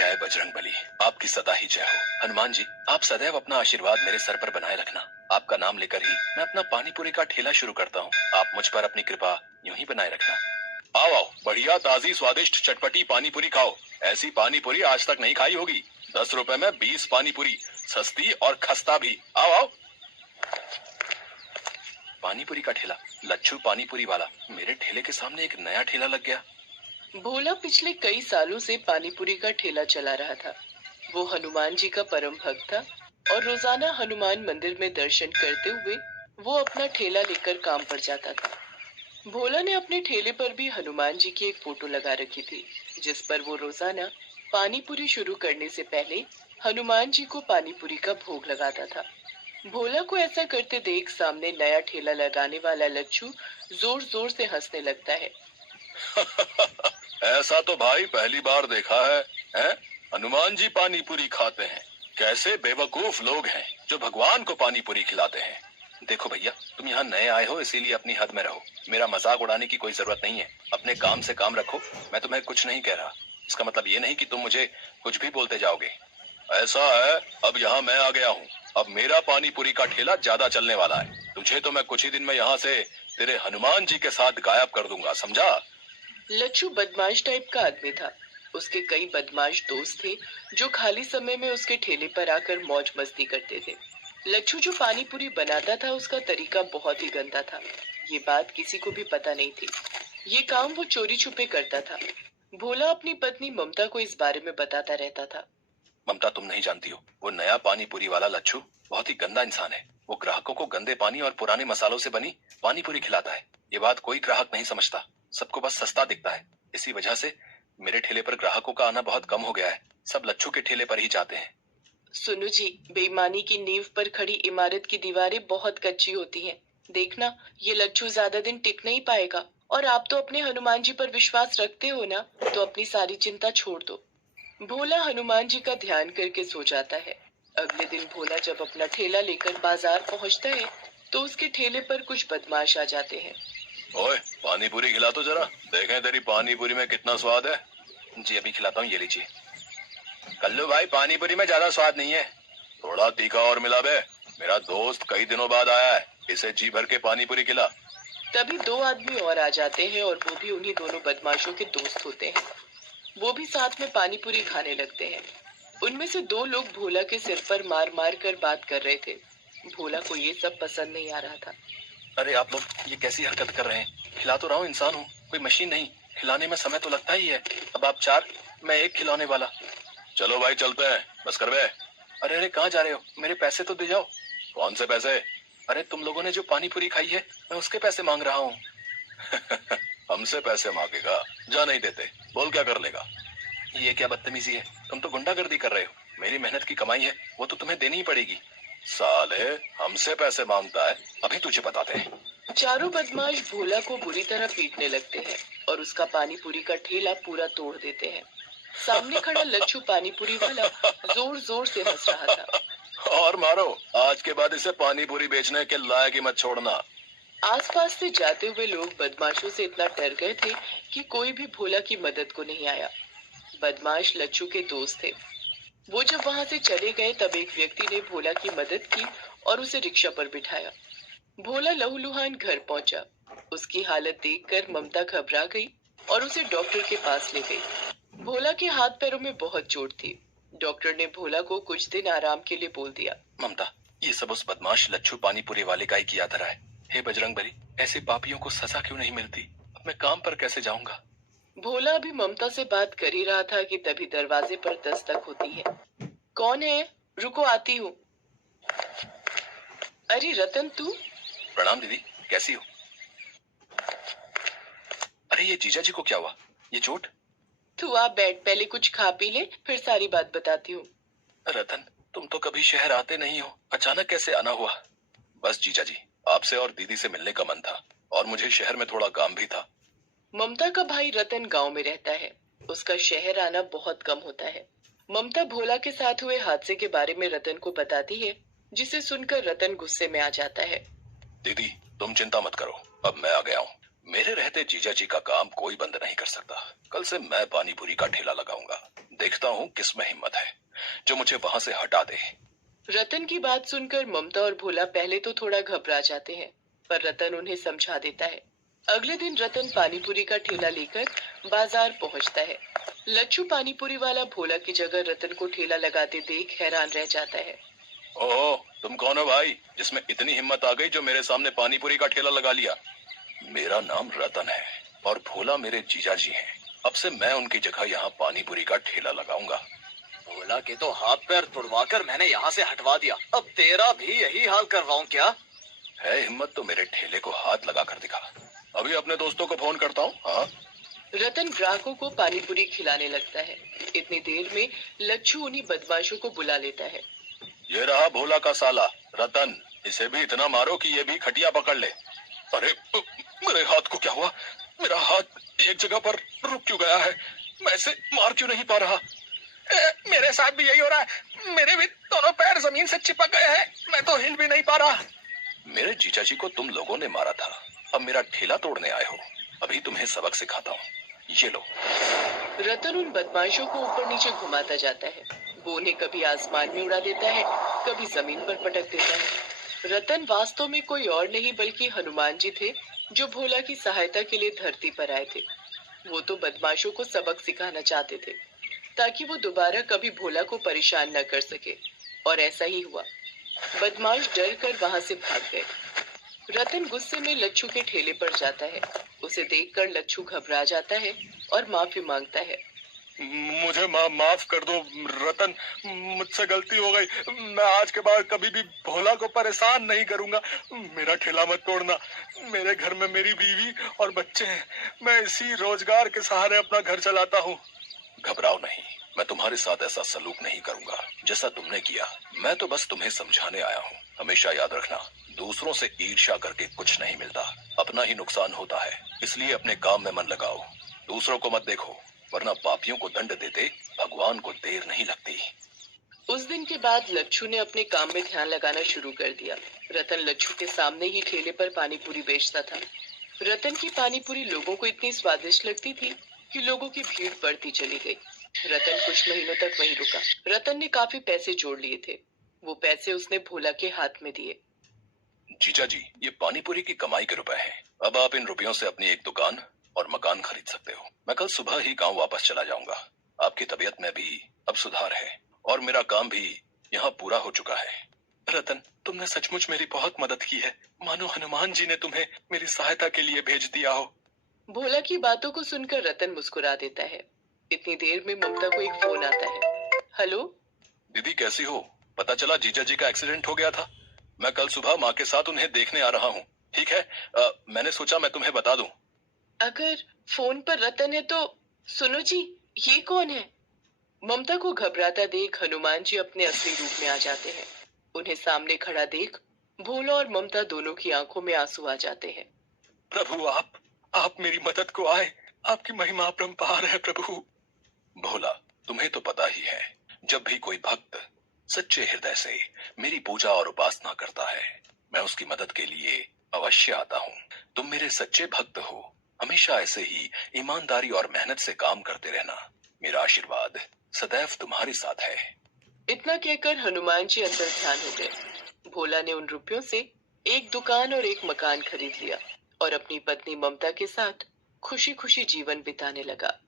जय बजरंगबली। आपकी सदा ही जय हो। हनुमान जी, आप सदैव अपना आशीर्वाद मेरे सर पर बनाए रखना। आपका नाम लेकर ही मैं अपना पानी पूरी का ठेला शुरू करता हूँ। आप मुझ पर अपनी कृपा यूं ही बनाए रखना। आओ आओ, बढ़िया ताजी स्वादिष्ट चटपटी पानी पूरी खाओ। ऐसी पानी पूरी आज तक नहीं खाई होगी। 10 रुपए में 20 पानी पूरी, सस्ती और खस्ता भी। आओ आओ। पानी पूरी का ठेला, लच्छू पानी पूरी वाला। मेरे ठेले के सामने एक नया ठेला लग गया। भोला पिछले कई सालों से पानीपुरी का ठेला चला रहा था। वो हनुमान जी का परम भक्त था और रोजाना हनुमान मंदिर में दर्शन करते हुए वो अपना ठेला लेकर काम पर जाता था। भोला ने अपने ठेले पर भी हनुमान जी की एक फोटो लगा रखी थी, जिस पर वो रोजाना पानीपुरी शुरू करने से पहले हनुमान जी को पानीपुरी का भोग लगाता था। भोला को ऐसा करते देख सामने नया ठेला लगाने वाला लच्छू जोर जोर से हंसने लगता है। ऐसा तो भाई पहली बार देखा है, हैं? हनुमान जी पानी पूरी खाते हैं। कैसे बेवकूफ लोग हैं जो भगवान को पानी पूरी खिलाते हैं। देखो भैया, तुम यहाँ नए आए हो, इसीलिए अपनी हद में रहो। मेरा मजाक उड़ाने की कोई जरूरत नहीं है। अपने काम से काम रखो। मैं तुम्हें कुछ नहीं कह रहा। इसका मतलब ये नहीं कि तुम मुझे कुछ भी बोलते जाओगे। ऐसा है, अब यहाँ मैं आ गया हूँ। अब मेरा पानी पूरी का ठेला ज्यादा चलने वाला है। तुझे तो मैं कुछ ही दिन में यहाँ से तेरे हनुमान जी के साथ गायब कर दूंगा, समझा? लच्छू बदमाश टाइप का आदमी था। उसके कई बदमाश दोस्त थे जो खाली समय में उसके ठेले पर आकर मौज मस्ती करते थे। लच्छू जो पानी पूरी बनाता था उसका तरीका बहुत ही गंदा था। ये बात किसी को भी पता नहीं थी। ये काम वो चोरी छुपे करता था। भोला अपनी पत्नी ममता को इस बारे में बताता रहता था। ममता, तुम नहीं जानती हो, वो नया पानी पूरी वाला लच्छू बहुत ही गंदा इंसान है। वो ग्राहकों को गंदे पानी और पुराने मसालों से बनी पानी पूरी खिलाता है। ये बात कोई ग्राहक नहीं समझता। सबको बस सस्ता दिखता है। इसी वजह से मेरे ठेले पर ग्राहकों का आना बहुत कम हो गया है। सब लच्छू के ठेले पर ही जाते हैं। सुनो जी, बेईमानी की नींव पर खड़ी इमारत की दीवारें बहुत कच्ची होती हैं। देखना, ये लच्छू ज्यादा दिन टिक नहीं पाएगा। और आप तो अपने हनुमान जी पर विश्वास रखते हो ना, तो अपनी सारी चिंता छोड़ दो। भोला हनुमान जी का ध्यान करके सो जाता है। अगले दिन भोला जब अपना ठेला लेकर बाजार पहुंचता है, तो उसके ठेले पर कुछ बदमाश आ जाते हैं। ओए, पानी पूरी खिला तो जरा, देखें तेरी पानी पूरी में कितना स्वाद है। जी अभी खिलाता हूँ, ये लीजिए। कल्लू भाई, पानी पूरी में ज्यादा स्वाद नहीं है, थोड़ा तीखा और मिला बे। मेरा दोस्त कई दिनों बाद आया है, इसे जी भर के पानी पूरी खिला। तभी दो आदमी और आ जाते हैं और वो भी उन्हीं दोनों बदमाशों के दोस्त होते हैं। वो भी साथ में पानी पूरी खाने लगते हैं। उनमें से दो लोग भोला के सिर पर मार मार कर बात कर रहे थे। भोला को ये सब पसंद नहीं आ रहा था। अरे आप लोग ये कैसी हरकत कर रहे हैं? खिला तो रहा हूँ, इंसान हूँ, कोई मशीन नहीं। खिलाने में समय तो लगता ही है। अब आप 4, मैं 1 खिलाने वाला। चलो भाई चलते हैं, बस कर बे। अरे अरे, कहाँ जा रहे हो? मेरे पैसे तो दे जाओ। कौन से पैसे? अरे तुम लोगों ने जो पानी पूरी खाई है, मैं उसके पैसे मांग रहा हूँ। हमसे पैसे मांगेगा? जा नहीं देते। बोल क्या कर लेगा? ये क्या बदतमीजी है? तुम तो गुंडागर्दी कर रहे हो। मेरी मेहनत की कमाई है, वो तो तुम्हें देनी ही पड़ेगी। साले, हमसे पैसे मांगता है, अभी तुझे बताते हैं। चारों बदमाश भोला को बुरी तरह पीटने लगते हैं और उसका पानी पूरी का ठेला पूरा तोड़ देते हैं। सामने खड़ा लच्छू पानी पूरी वाला जोर जोर से हंस रहा था। और मारो, आज के बाद इसे पानी पूरी बेचने के लायक ही मत छोड़ना। आसपास से जाते हुए लोग बदमाशों से इतना डर गए थे कि कोई भी भोला की मदद को नहीं आया। बदमाश लच्छू के दोस्त थे। वो जब वहां से चले गए तब एक व्यक्ति ने भोला की मदद की और उसे रिक्शा पर बिठाया। भोला लहूलुहान घर पहुंचा। उसकी हालत देखकर ममता घबरा गई और उसे डॉक्टर के पास ले गई। भोला के हाथ पैरों में बहुत चोट थी। डॉक्टर ने भोला को कुछ दिन आराम के लिए बोल दिया। ममता, ये सब उस बदमाश लच्छू पानी पूरी वाले का ही किया धरा है। हे बजरंगबली, ऐसे पापियों को सजा क्यों नहीं मिलती? अब मैं काम पर कैसे जाऊंगा? भोला भी ममता से बात कर ही रहा था कि तभी दरवाजे पर दस्तक होती है। कौन है? रुको, आती हूँ। अरे रतन, तू? प्रणाम दीदी, कैसी हो? अरे ये जीजा जी को क्या हुआ? ये चोट? तू आ बैठ, पहले कुछ खा पी ले, फिर सारी बात बताती हूँ। रतन, तुम तो कभी शहर आते नहीं हो, अचानक कैसे आना हुआ? बस जीजा जी, आपसे और दीदी से मिलने का मन था, और मुझे शहर में थोड़ा काम भी था। ममता का भाई रतन गांव में रहता है। उसका शहर आना बहुत कम होता है। ममता भोला के साथ हुए हादसे के बारे में रतन को बताती है, जिसे सुनकर रतन गुस्से में आ जाता है। दीदी, तुम चिंता मत करो, अब मैं आ गया हूँ। मेरे रहते जीजा जी का काम कोई बंद नहीं कर सकता। कल से मैं पानी पूरी का ठेला लगाऊंगा। देखता हूँ किस में हिम्मत है जो मुझे वहां से हटा दे। रतन की बात सुनकर ममता और भोला पहले तो थोड़ा घबरा जाते हैं, पर रतन उन्हें समझा देता है। अगले दिन रतन पानीपुरी का ठेला लेकर बाजार पहुंचता है। लच्छू पानीपुरी वाला भोला की जगह रतन को ठेला लगाते देख हैरान रह जाता है। ओह, तुम कौन हो भाई, जिसमें इतनी हिम्मत आ गई जो मेरे सामने पानीपुरी का ठेला लगा लिया? मेरा नाम रतन है और भोला मेरे जीजा जी हैं। अब से मैं उनकी जगह यहाँ पानीपुरी का ठेला लगाऊंगा। भोला के तो हाथ पैर तुड़वाकर मैंने यहाँ से हटवा दिया, अब तेरा भी यही हाल करवाऊं क्या? है हिम्मत तो मेरे ठेले को हाथ लगा कर दिखा। अभी अपने दोस्तों को फोन करता हूँ। हाँ। रतन ग्राहकों को पानीपुरी खिलाने लगता है। इतनी देर में लच्छू उन्हीं बदमाशों को बुला लेता है। ये रहा भोला का साला रतन, इसे भी इतना मारो कि ये भी खटिया पकड़ ले। अरे मेरे हाथ को क्या हुआ? मेरा हाथ एक जगह पर रुक क्यों गया है? मैं इसे मार क्यों नहीं पा रहा? मेरे साथ भी यही हो रहा है, मेरे भी दोनों पैर जमीन से चिपक गए हैं, मैं तो हिल भी नहीं पा रहा। मेरे जीजा जी को तुम लोगों ने मारा था, अब मेरा ठेला तोड़ने आए हो। अभी तुम्हें सबक सिखाता हूँ, ये लो। रतन उन बदमाशों को ऊपर नीचे घुमाता जाता है। वो उन्हें कभी आसमान में उड़ा देता है, कभी जमीन पर पटक देता है। रतन वास्तव में कोई और नहीं बल्कि हनुमान जी थे, जो भोला की सहायता के लिए धरती पर आए थे। वो तो बदमाशों को सबक सिखाना चाहते थे, ताकि वो दोबारा कभी भोला को परेशान न कर सके। और ऐसा ही हुआ। बदमाश डर कर वहां से भाग गए। रतन गुस्से में लच्छू के ठेले पर जाता है। उसे देखकर लच्छू घबरा जाता है और माफी मांगता है। मुझे माफ कर दो रतन, मुझसे गलती हो गई। मैं आज के बाद कभी भी भोला को परेशान नहीं करूंगा। मेरा ठेला मत तोड़ना। मेरे घर में मेरी बीवी और बच्चे हैं, मैं इसी रोजगार के सहारे अपना घर चलाता हूँ। घबराओ नहीं, मैं तुम्हारे साथ ऐसा सलूक नहीं करूंगा जैसा तुमने किया। मैं तो बस तुम्हें समझाने आया हूँ। हमेशा याद रखना, दूसरों से ईर्ष्या करके कुछ नहीं मिलता, अपना ही नुकसान होता है। इसलिए अपने काम में मन लगाओ, दूसरों को मत देखो, वरना पापियों को दंड देते भगवान को देर नहीं लगती। उस दिन के बाद लच्छू ने अपने काम में ध्यान लगाना शुरू कर दिया। रतन लच्छू के सामने ही ठेले पर पानीपुरी बेचता था। रतन की पानीपुरी लोगों को इतनी स्वादिष्ट लगती थी कि लोगों की भीड़ बढ़ती चली गई। रतन कुछ महीनों तक वहीं रुका। रतन ने काफी पैसे जोड़ लिए थे। वो पैसे उसने भोला के हाथ में दिए। जीजा जी, ये पानीपुरी की कमाई के रुपए हैं। अब आप इन रुपयों से अपनी एक दुकान और मकान खरीद सकते हो। मैं कल सुबह ही गांव वापस चला जाऊंगा। आपकी तबीयत में भी अब सुधार है और मेरा काम भी यहाँ पूरा हो चुका है। रतन, तुमने सचमुच मेरी बहुत मदद की है, मानो हनुमान जी ने तुम्हें मेरी सहायता के लिए भेज दिया हो। भोला की बातों को सुनकर रतन मुस्कुरा देता है। इतनी देर में ममता को एक फोन आता है। हेलो दीदी, कैसी हो? पता चला जीजा जी का एक्सीडेंट हो गया था। मैं कल सुबह माँ के साथ उन्हें देखने आ रहा हूँ। ठीक है, मैंने सोचा मैं तुम्हें बता दूं। अगर फोन पर रतन है तो सुनो जी, ये कौन है? ममता को घबराता देख हनुमान जी अपने असली रूप में आ जाते हैं। उन्हें सामने खड़ा देख भोला और ममता दोनों की आंखों में आंसू आ जाते हैं। प्रभु, आप मेरी मदद को आए। आपकी महिमा अपरंपार है प्रभु। भोला, तुम्हें तो पता ही है, जब भी कोई भक्त सच्चे हृदय से मेरी पूजा और उपासना करता है, मैं उसकी मदद के लिए अवश्य आता हूँ। तुम मेरे सच्चे भक्त हो। हमेशा ऐसे ही ईमानदारी और मेहनत से काम करते रहना। मेरा आशीर्वाद सदैव तुम्हारे साथ है। इतना कहकर हनुमान जी अंदर ध्यान हो गए। भोला ने उन रुपयों से एक दुकान और एक मकान खरीद लिया और अपनी पत्नी ममता के साथ खुशी खुशी जीवन बिताने लगा।